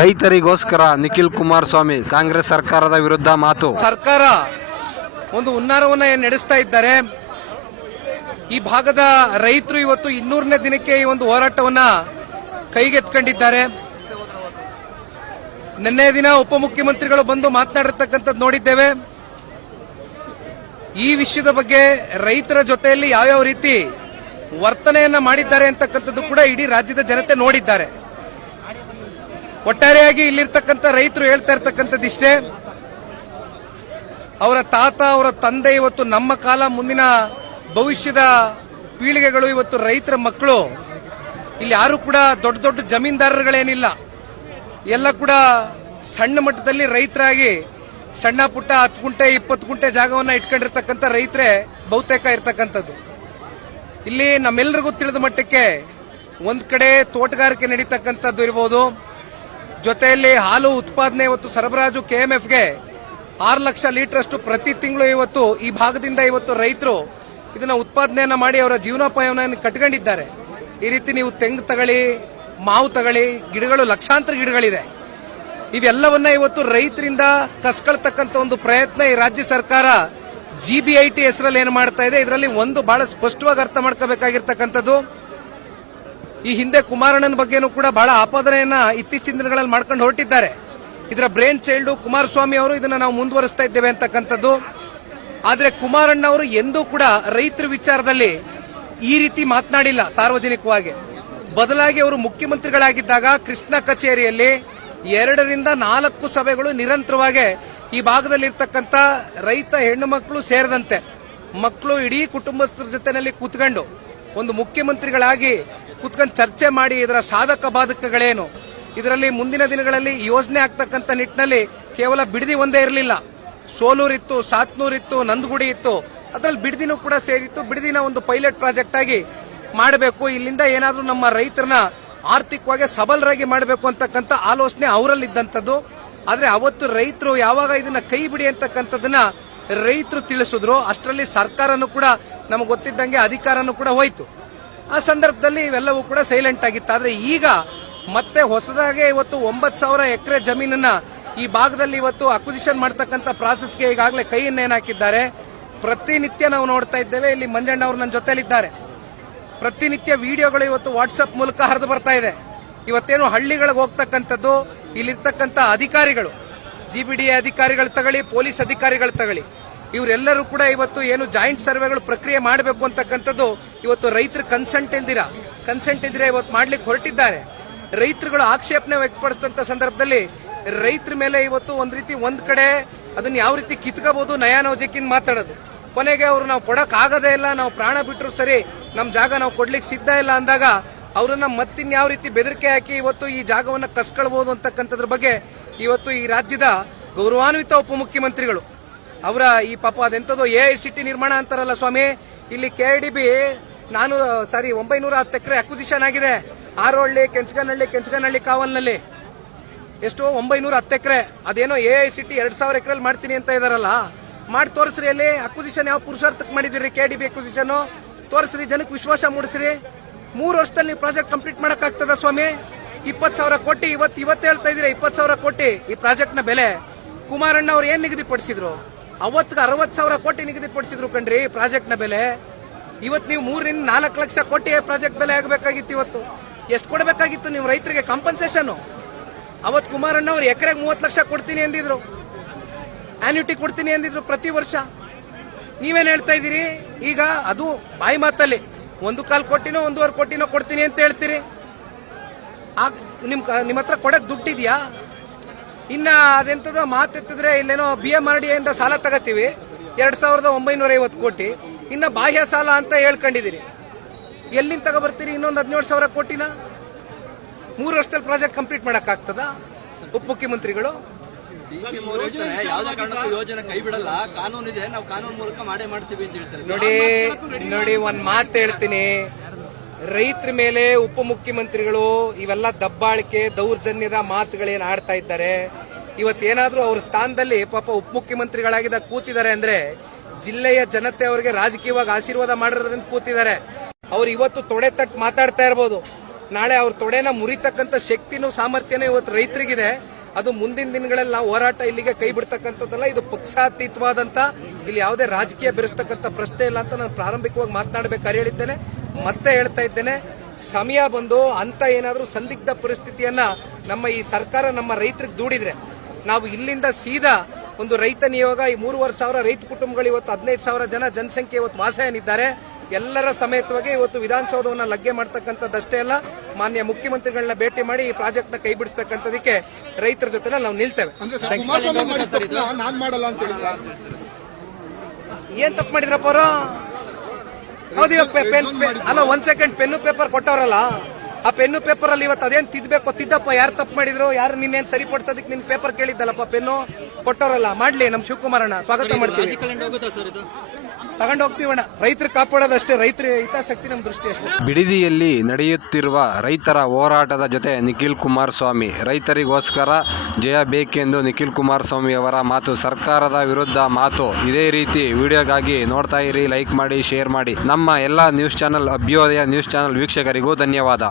ರೈತರಿಗೋಸ್ಕರ ನಿಖಿಲ್ ಕುಮಾರಸ್ವಾಮಿ ಕಾಂಗ್ರೆಸ್ ಸರ್ಕಾರದ ವಿರುದ್ಧ ಮಾತು. ಸರ್ಕಾರ ಒಂದು ಹುನ್ನಾರವನ್ನ ನಡೆಸ್ತಾ ಇದ್ದಾರೆ. ಈ ಭಾಗದ ರೈತರು ಇವತ್ತು 200ನೇ ದಿನಕ್ಕೆ ಈ ಒಂದು ಹೋರಾಟವನ್ನ ಕೈಗೆತ್ಕೊಂಡಿದ್ದಾರೆ. ನಿನ್ನೆ ದಿನ ಉಪಮುಖ್ಯಮಂತ್ರಿಗಳು ಬಂದು ಮಾತನಾಡಿರ್ತಕ್ಕಂಥದ್ದು ನೋಡಿದ್ದೇವೆ. ಈ ವಿಷಯದ ಬಗ್ಗೆ ರೈತರ ಜೊತೆಯಲ್ಲಿ ಯಾವ್ಯಾವ ರೀತಿ ವರ್ತನೆಯನ್ನ ಮಾಡಿದ್ದಾರೆ ಅಂತಕ್ಕಂಥದ್ದು ಕೂಡ ಇಡೀ ರಾಜ್ಯದ ಜನತೆ ನೋಡಿದ್ದಾರೆ. ಒಟ್ಟಾರೆಯಾಗಿ ಇಲ್ಲಿರ್ತಕ್ಕಂಥ ರೈತರು ಹೇಳ್ತಾ ಇರ್ತಕ್ಕಂಥದ್ದಿಷ್ಟೇ, ಅವರ ತಾತ ಅವರ ತಂದೆ ಇವತ್ತು ನಮ್ಮ ಕಾಲ ಮುಂದಿನ ಭವಿಷ್ಯದ ಪೀಳಿಗೆಗಳು ಇವತ್ತು ರೈತರ ಮಕ್ಕಳು. ಇಲ್ಲಿ ಯಾರು ಕೂಡ ದೊಡ್ಡ ದೊಡ್ಡ ಜಮೀನ್ದಾರರುಗಳೇನಿಲ್ಲ, ಎಲ್ಲ ಕೂಡ ಸಣ್ಣ ಮಟ್ಟದಲ್ಲಿ ರೈತರಾಗಿ ಸಣ್ಣ ಪುಟ್ಟ 10 ಗುಂಟೆ 20 ಗುಂಟೆ ಜಾಗವನ್ನ ಇಟ್ಕೊಂಡಿರ್ತಕ್ಕಂಥ ರೈತರೇ ಬಹುತೇಕ ಇರ್ತಕ್ಕಂಥದ್ದು. ಇಲ್ಲಿ ನಮ್ಮೆಲ್ಲರಿಗೂ ತಿಳಿದ ಮಟ್ಟಕ್ಕೆ ಒಂದ್ ಕಡೆ ತೋಟಗಾರಿಕೆ ನಡೀತಕ್ಕಂಥದ್ದು ಇರಬಹುದು, ಜೊತೆಯಲ್ಲಿ ಹಾಲು ಉತ್ಪಾದನೆ ಇವತ್ತು ಸರಬರಾಜು ಕೆಎಂಎಫ್ಗೆ 6 ಲಕ್ಷ ಲೀಟರ್ ಅಷ್ಟು ಪ್ರತಿ ತಿಂಗಳು ಇವತ್ತು ಈ ಭಾಗದಿಂದ ಇವತ್ತು ರೈತರು ಇದನ್ನ ಉತ್ಪಾದನೆಯನ್ನ ಮಾಡಿ ಅವರ ಜೀವನೋಪಾಯವನ್ನು ಕಟ್ಕೊಂಡಿದ್ದಾರೆ. ಈ ರೀತಿ ನೀವು ತೆಂಗು ತಗೊಳ್ಳಿ, ಮಾವು ತಗೊಳ್ಳಿ, ಗಿಡಗಳು ಲಕ್ಷಾಂತರ ಗಿಡಗಳಿದೆ. ಇವೆಲ್ಲವನ್ನ ಇವತ್ತು ರೈತರಿಂದ ಕಸ್ಕೊಳ್ತಕ್ಕಂಥ ಒಂದು ಪ್ರಯತ್ನ ಈ ರಾಜ್ಯ ಸರ್ಕಾರ ಜಿಬಿಐಟಿ ಹೆಸರಲ್ಲಿ ಏನು ಮಾಡ್ತಾ ಇದೆ. ಇದರಲ್ಲಿ ಒಂದು ಬಹಳ ಸ್ಪಷ್ಟವಾಗಿ ಅರ್ಥ ಮಾಡ್ಕೋಬೇಕಾಗಿರ್ತಕ್ಕಂಥದ್ದು, ಈ ಹಿಂದೆ ಕುಮಾರಣ್ಣನ ಬಗ್ಗೆನೂ ಕೂಡ ಬಹಳ ಆಪಾದನೆಯನ್ನ ಇತ್ತೀಚಿನ ದಿನಗಳಲ್ಲಿ ಮಾಡ್ಕೊಂಡು ಹೊರಟಿದ್ದಾರೆ. ಇದರ ಬ್ರೇನ್ ಚೈಲ್ಡ್ ಕುಮಾರಸ್ವಾಮಿ ಅವರು ಇದನ್ನ ನಾವು ಮುಂದುವರಿಸ್ತಾ ಇದ್ದೇವೆ ಅಂತಕ್ಕಂಥದ್ದು. ಆದ್ರೆ ಕುಮಾರಣ್ಣ ಅವರು ಎಂದೂ ಕೂಡ ರೈತರ ವಿಚಾರದಲ್ಲಿ ಈ ರೀತಿ ಮಾತನಾಡಿಲ್ಲ ಸಾರ್ವಜನಿಕವಾಗಿ. ಬದಲಾಗಿ ಅವರು ಮುಖ್ಯಮಂತ್ರಿಗಳಾಗಿದ್ದಾಗ ಕೃಷ್ಣ ಕಚೇರಿಯಲ್ಲಿ 2 ರಿಂದ 4 ಸಭೆಗಳು ನಿರಂತರವಾಗಿ ಈ ಭಾಗದಲ್ಲಿ ಇರ್ತಕ್ಕಂಥ ರೈತ ಹೆಣ್ಣು ಮಕ್ಕಳು ಸೇರಿದಂತೆ ಮಕ್ಕಳು ಇಡೀ ಕುಟುಂಬಸ್ಥರ ಜೊತೆಯಲ್ಲಿ ಕೂತ್ಕೊಂಡು ಒಂದು ಮುಖ್ಯಮಂತ್ರಿಗಳಾಗಿ ಕೂತ್ಕೊಂಡು ಚರ್ಚೆ ಮಾಡಿ ಇದರ ಸಾಧಕ ಬಾಧಕಗಳೇನು, ಇದರಲ್ಲಿ ಮುಂದಿನ ದಿನಗಳಲ್ಲಿ ಯೋಜನೆ ಆಗ್ತಕ್ಕಂಥ ನಿಟ್ಟಿನಲ್ಲಿ ಕೇವಲ ಬಿಡದಿ ಒಂದೇ ಇರಲಿಲ್ಲ, ಸೋಲೂರ್ ಇತ್ತು, ಸಾತ್ನೂರ್ ಇತ್ತು, ನಂದಗುಡಿ ಇತ್ತು, ಅದರಲ್ಲಿ ಬಿಡದಿನೂ ಕೂಡ ಸೇರಿತ್ತು. ಬಿಡದಿನ ಒಂದು ಪೈಲಟ್ ಪ್ರಾಜೆಕ್ಟ್ ಆಗಿ ಮಾಡಬೇಕು, ಇಲ್ಲಿಂದ ಏನಾದ್ರೂ ನಮ್ಮ ರೈತರನ್ನ ಆರ್ಥಿಕವಾಗಿ ಸಬಲರಾಗಿ ಮಾಡಬೇಕು ಅಂತಕ್ಕಂಥ ಆಲೋಚನೆ ಅವರಲ್ಲಿದ್ದಂಥದ್ದು. ಆದ್ರೆ ಅವತ್ತು ರೈತರು ಯಾವಾಗ ಇದನ್ನ ಕೈ ಬಿಡಿ ಅಂತಕ್ಕಂಥದನ್ನ ರೈತರು ತಿಳಿಸಿದ್ರು, ಅಷ್ಟರಲ್ಲಿ ಸರ್ಕಾರನೂ ಕೂಡ ನಮಗೆ ಗೊತ್ತಿದ್ದಂಗೆ ಅಧಿಕಾರನೂ ಕೂಡ ಹೋಯ್ತು. ಆ ಸಂದರ್ಭದಲ್ಲಿ ಇವೆಲ್ಲವೂ ಕೂಡ ಸೈಲೆಂಟ್ ಆಗಿತ್ತು. ಆದ್ರೆ ಈಗ ಮತ್ತೆ ಹೊಸದಾಗಿ ಇವತ್ತು 9,000 ಎಕರೆ ಜಮೀನನ್ನ ಈ ಭಾಗದಲ್ಲಿ ಇವತ್ತು ಅಕ್ವಿಸಿಷನ್ ಮಾಡತಕ್ಕಂಥ ಪ್ರಾಸೆಸ್ಗೆ ಈಗಾಗಲೇ ಕೈಯನ್ನ ಹಾಕಿದ್ದಾರೆ. ಪ್ರತಿನಿತ್ಯ ನಾವು ನೋಡ್ತಾ ಇದ್ದೇವೆ. ಇಲ್ಲಿ ಮಂಜಣ್ಣ ಅವರು ನನ್ನ ಜೊತೆಲಿದ್ದಾರೆ. ಪ್ರತಿನಿತ್ಯ ವಿಡಿಯೋಗಳು ಇವತ್ತು ವಾಟ್ಸ್ಆಪ್ ಮೂಲಕ ಹರಿದು ಬರ್ತಾ ಇದೆ. ಇವತ್ತೇನು ಹಳ್ಳಿಗಳಿಗೆ ಹೋಗ್ತಕ್ಕಂಥದ್ದು, ಇಲ್ಲಿರ್ತಕ್ಕಂಥ ಅಧಿಕಾರಿಗಳು, ಜಿಬಿಡಿ ಅಧಿಕಾರಿಗಳು ತಗೊಳ್ಳಿ, ಪೊಲೀಸ್ ಅಧಿಕಾರಿಗಳು ತಗೊಳ್ಳಿ, ಇವರೆಲ್ಲರೂ ಕೂಡ ಇವತ್ತು ಏನು ಜಾಯಿಂಟ್ ಸರ್ವೆಗಳು ಪ್ರಕ್ರಿಯೆ ಮಾಡಬೇಕು ಅಂತಕ್ಕಂಥದ್ದು ಇವತ್ತು ರೈತರ ಕನ್ಸೆಂಟ್ ಇಲ್ದಿರ ಇವತ್ತು ಮಾಡ್ಲಿಕ್ಕೆ ಹೊರಟಿದ್ದಾರೆ. ರೈತರುಗಳು ಆಕ್ಷೇಪಣೆ ವ್ಯಕ್ತಪಡಿಸಿದಂತ ಸಂದರ್ಭದಲ್ಲಿ ರೈತರ ಮೇಲೆ ಇವತ್ತು ಒಂದ್ ಕಡೆ ಅದನ್ನ ಯಾವ ರೀತಿ ಕಿತ್ಕೋಬಹುದು ನಯಾನೋಜಕಿನ್ ಮಾತಾಡೋದು, ಕೊನೆಗೆ ಅವರು ನಾವು ಕೊಡಕ್ ಆಗದೇ ಇಲ್ಲ, ನಾವು ಪ್ರಾಣ ಬಿಟ್ಟರು ಸರಿ, ನಮ್ ಜಾಗ ನಾವು ಕೊಡ್ಲಿಕ್ಕೆ ಸಿದ್ಧ ಇಲ್ಲ ಅಂದಾಗ ಅವರನ್ನ ಮತ್ತಿನ್ಯಾವ ರೀತಿ ಬೆದರಿಕೆ ಹಾಕಿ ಇವತ್ತು ಈ ಜಾಗವನ್ನ ಕಸ್ಕೊಳ್ಬಹುದು ಅಂತಕ್ಕಂಥದ್ರ ಬಗ್ಗೆ ಇವತ್ತು ಈ ರಾಜ್ಯದ ಗೌರವಾನ್ವಿತ ಉಪಮುಖ್ಯಮಂತ್ರಿಗಳು ಅವರ ಈ ಪಾಪ ಅದೆಂತದೋ AICT ನಿರ್ಮಾಣ ಅಂತಾರಲ್ಲ ಸ್ವಾಮಿ, ಇಲ್ಲಿ KIDB 910 ಎಕರೆ ಅಕ್ವಿಸಿಷನ್ ಆಗಿದೆ. ಆರೋಹಳ್ಳಿ, ಕೆಂಚಗನಹಳ್ಳಿ ಕಾವಲ್ನಲ್ಲಿ ಎಷ್ಟು 910 ಎಕರೆ. ಅದೇನೋ AICT 2000 ಎಕರೆಲ್ಲಿ ಮಾಡ್ತೀನಿ ಅಂತ ಇದಾರಲ್ಲ, ಮಾಡಿ ತೋರಿಸ್ರಿ. ಅಲ್ಲಿ ಅಕ್ವಿಸಿಷನ್ ಯಾವ ಪುರುಷಾರ್ಥಕ್ಕೆ ಮಾಡಿದಿರಿ? KIDB ಅಕ್ವಿಸಿಷನ್ ತೋರಿಸ್ರಿ, ಜನಕ್ಕೆ ವಿಶ್ವಾಸ ಮೂಡಿಸ್ರಿ. 3 ವರ್ಷದಲ್ಲಿ ನೀವು ಪ್ರಾಜೆಕ್ಟ್ ಕಂಪ್ಲೀಟ್ ಮಾಡಕ್ ಆಗ್ತದ ಸ್ವಾಮಿ? 20,000 ಕೋಟಿ ಇವತ್ತು ಹೇಳ್ತಾ ಇದೀರಿ. 20,000 ಕೋಟಿ ಈ ಪ್ರಾಜೆಕ್ಟ್ ನ ಬೆಲೆ. ಕುಮಾರಣ್ಣ ಅವ್ರು ಏನ್ ನಿಗದಿಪಡಿಸಿದ್ರು? ಅವತ್ತಿಗೆ 60,000 ಕೋಟಿ ನಿಗದಿಪಡಿಸಿದ್ರು ಕಣ್ರಿ ಪ್ರಾಜೆಕ್ಟ್ ನ ಬೆಲೆ. ಇವತ್ತು ನೀವು 3 ರಿಂದ 4 ಲಕ್ಷ ಕೋಟಿ ಪ್ರಾಜೆಕ್ಟ್ ಬೆಲೆ ಆಗಬೇಕಾಗಿತ್ತು. ಇವತ್ತು ಎಷ್ಟು ಕೊಡಬೇಕಾಗಿತ್ತು ನೀವು ರೈತರಿಗೆ ಕಾಂಪನ್ಸೇಷನ್? ಅವತ್ತು ಕುಮಾರಣ್ಣ ಅವ್ರು ಎಕರೆಗೆ 30 ಲಕ್ಷ ಕೊಡ್ತೀನಿ ಎಂದಿದ್ರು, ಆನ್ಯುಟಿ ಕೊಡ್ತೀನಿ ಎಂದಿದ್ರು ಪ್ರತಿ ವರ್ಷ. ನೀವೇನ್ ಹೇಳ್ತಾ ಇದ್ದೀರಿ ಈಗ? ಅದು ಬಾಯಿ ಮಾತಲ್ಲಿ 1.25 ಕೋಟಿನೋ 1.5 ಕೋಟಿನೋ ಕೊಡ್ತೀನಿ ಅಂತ ಹೇಳ್ತೀರಿ. ನಿಮ್ಮ ಹತ್ರ ಕೊಡಕ್ ದುಡ್ಡಿದ್ಯಾ? ಇನ್ನ ಅದೆಂತದೋ ಮಾತೆತ್ತಿದ್ರೆ ಇಲ್ಲೇನೋ BMRDA ಇಂದ ಸಾಲ ತಗತೀವಿ 2,950 ಕೋಟಿ, ಇನ್ನ ಬಾಹ್ಯ ಸಾಲ ಅಂತ ಹೇಳ್ಕೊಂಡಿದ್ದೀರಿ. ಎಲ್ಲಿಂದ ತಗೋಬರ್ತೀರಿ ಇನ್ನೊಂದು 17,000 ಕೋಟಿನ? 3 ವರ್ಷದಲ್ಲಿ ಪ್ರಾಜೆಕ್ಟ್ ಕಂಪ್ಲೀಟ್ ಮಾಡಕ್ ಆಗ್ತದ ಉಪಮುಖ್ಯಮಂತ್ರಿಗಳು? ಯೋಜನೆ ಕೈ ಬಿಡಲ್ಲ, ಕಾನೂನು ಇದೆ, ನಾವು ಕಾನೂನು ಮೂಲಕ ಮಾಡೇ ಮಾಡ್ತೀವಿ ಅಂತ ಹೇಳ್ತಾರೆ. ನೋಡಿ ಒಂದ್ ಮಾತು ಹೇಳ್ತೀನಿ, ರೈತರ ಮೇಲೆ ಉಪಮುಖ್ಯಮಂತ್ರಿಗಳು ಇವೆಲ್ಲ ದಬ್ಬಾಳಿಕೆ ದೌರ್ಜನ್ಯದ ಮಾತುಗಳೇನು ಆಡ್ತಾ ಇದ್ದಾರೆ. ಇವತ್ತೇನಾದ್ರೂ ಅವ್ರ ಸ್ಥಾನದಲ್ಲಿ ಪಾಪ ಉಪಮುಖ್ಯಮಂತ್ರಿಗಳಾಗಿದ್ದ ಕೂತಿದ್ದಾರೆ ಅಂದ್ರೆ ಜಿಲ್ಲೆಯ ಜನತೆ ಅವರಿಗೆ ರಾಜಕೀಯವಾಗಿ ಆಶೀರ್ವಾದ ಮಾಡಿರೋದ್ರಿಂದ ಕೂತಿದ್ದಾರೆ. ಅವ್ರು ಇವತ್ತು ತೊಡೆ ತಟ್ಟು ಮಾತಾಡ್ತಾ ಇರಬಹುದು, ನಾಳೆ ಅವ್ರ ತೊಡೆನ ಮುರಿತಕ್ಕಂಥ ಶಕ್ತಿನೂ ಸಾಮರ್ಥ್ಯನೂ ಇವತ್ತು ರೈತರಿಗಿದೆ. ಅದು ಮುಂದಿನ ದಿನಗಳಲ್ಲಿ ನಾವು ಹೋರಾಟ ಇಲ್ಲಿಗೆ ಕೈ ಬಿಡ್ತಕ್ಕಂಥದ್ದಲ್ಲ. ಇದು ಪಕ್ಷಾತೀತವಾದಂತ ಇಲ್ಲಿ ಯಾವುದೇ ರಾಜಕೀಯ ಬೆರೆಸ್ತಕ್ಕಂಥ ಪ್ರಶ್ನೆ ಇಲ್ಲ ಅಂತ ನಾನು ಪ್ರಾರಂಭಿಕವಾಗಿ ಮಾತನಾಡಬೇಕಾದ್ರೆ ಹೇಳಿದ್ದೇನೆ. ಮತ್ತೆ ಹೇಳ್ತಾ ಇದ್ದೇನೆ, ಸಮಯ ಬಂದು ಅಂತ ಏನಾದರೂ ಸಂದಿಗ್ಧ ಪರಿಸ್ಥಿತಿಯನ್ನ ನಮ್ಮ ಈ ಸರ್ಕಾರ ನಮ್ಮ ರೈತರಿಗೆ ದೂಡಿದ್ರೆ ನಾವು ಇಲ್ಲಿಂದ ಸೀದಾ ಒಂದು ರೈತ ನಿಯೋಗ, ಈ 3,500 ರೈತ ಕುಟುಂಬಗಳು ಇವತ್ತು 15,000 ಜನ ಜನಸಂಖ್ಯೆ ಇವತ್ತು ವಾಸ ಏನಿದ್ದಾರೆ ಎಲ್ಲರ ಸಮೇತವಾಗಿ ಇವತ್ತು ವಿಧಾನಸೌಧವನ್ನ ಲಗ್ಗೆ ಮಾಡ್ತಕ್ಕಂಥದ್ದಷ್ಟೇ ಅಲ್ಲ, ಮಾನ್ಯ ಮುಖ್ಯಮಂತ್ರಿಗಳನ್ನ ಭೇಟಿ ಮಾಡಿ ಈ ಪ್ರಾಜೆಕ್ಟ್ ನ ಕೈ ಬಿಡಿಸ್ತಕ್ಕಂಥದಕ್ಕೆ ರೈತರ ಜೊತೆ ನಾವು ನಿಲ್ತೇವೆ. ಏನ್ ತಪ್ಪು ಮಾಡಿದ್ರಪ್ಪ ಅವರು? ಹೌದು, ಅಲ್ಲ ಒಂದ್ ಸೆಕೆಂಡ್, ಪೆನ್ನು ಪೇಪರ್ ಕೊಟ್ಟವ್ರಲ್ಲ, ಆ ಪೆನ್ನು ಪೇಪರ್ ಅಲ್ಲಿ ಇವತ್ತು ಅದೇನ್ ತಿದ್ದಬೇಕು ತಿದ್ದಪ್ಪ. ಯಾರು ತಪ್ಪು ಮಾಡಿದ್ರು, ಯಾರು ನಿನ್ನೇನ್ ಸರಿಪಡಿಸೋದಕ್ಕೆ ನಿನ್ ಪೇಪರ್ ಕೇಳಿದ್ದಲ್ಲಪ್ಪ, ಪೆನ್ನು ಕೊಟ್ಟವ್ರಲ್ಲ. ಮಾಡ್ಲಿ, ನಮ್ ಶಿವಕುಮಾರಣ್ಣ ಸ್ವಾಗತ ಮಾಡ್ತೀವಿ, ತಗೊಂಡು ಹೋಗ್ತೀವಣ್ಣ. ರೈತರು ಕಾಪಾಡೋದಷ್ಟೇ, ರೈತರ ಹಿತಾಸಕ್ತಿ ನಮ್ಮ ದೃಷ್ಟಿ ಅಷ್ಟೇ. ಬಿಡದಿಯಲ್ಲಿ ನಡೆಯುತ್ತಿರುವ ರೈತರ ಹೋರಾಟದ ಜೊತೆ ನಿಖಿಲ್ ಕುಮಾರಸ್ವಾಮಿ. ರೈತರಿಗೋಸ್ಕರ ಜಯ ಬೇಕೆಂದು ನಿಖಿಲ್ ಕುಮಾರಸ್ವಾಮಿ ಅವರ ಮಾತು, ಸರ್ಕಾರದ ವಿರುದ್ಧ ಮಾತು. ಇದೇ ರೀತಿ ವಿಡಿಯೋಗಾಗಿ ನೋಡ್ತಾ ಇರಿ, ಲೈಕ್ ಮಾಡಿ, ಶೇರ್ ಮಾಡಿ. ನಮ್ಮ ಎಲ್ಲ ನ್ಯೂಸ್ ಚಾನಲ್, ಅಭ್ಯುದಯ ನ್ಯೂಸ್ ಚಾನಲ್ ವೀಕ್ಷಕರಿಗೂ ಧನ್ಯವಾದ.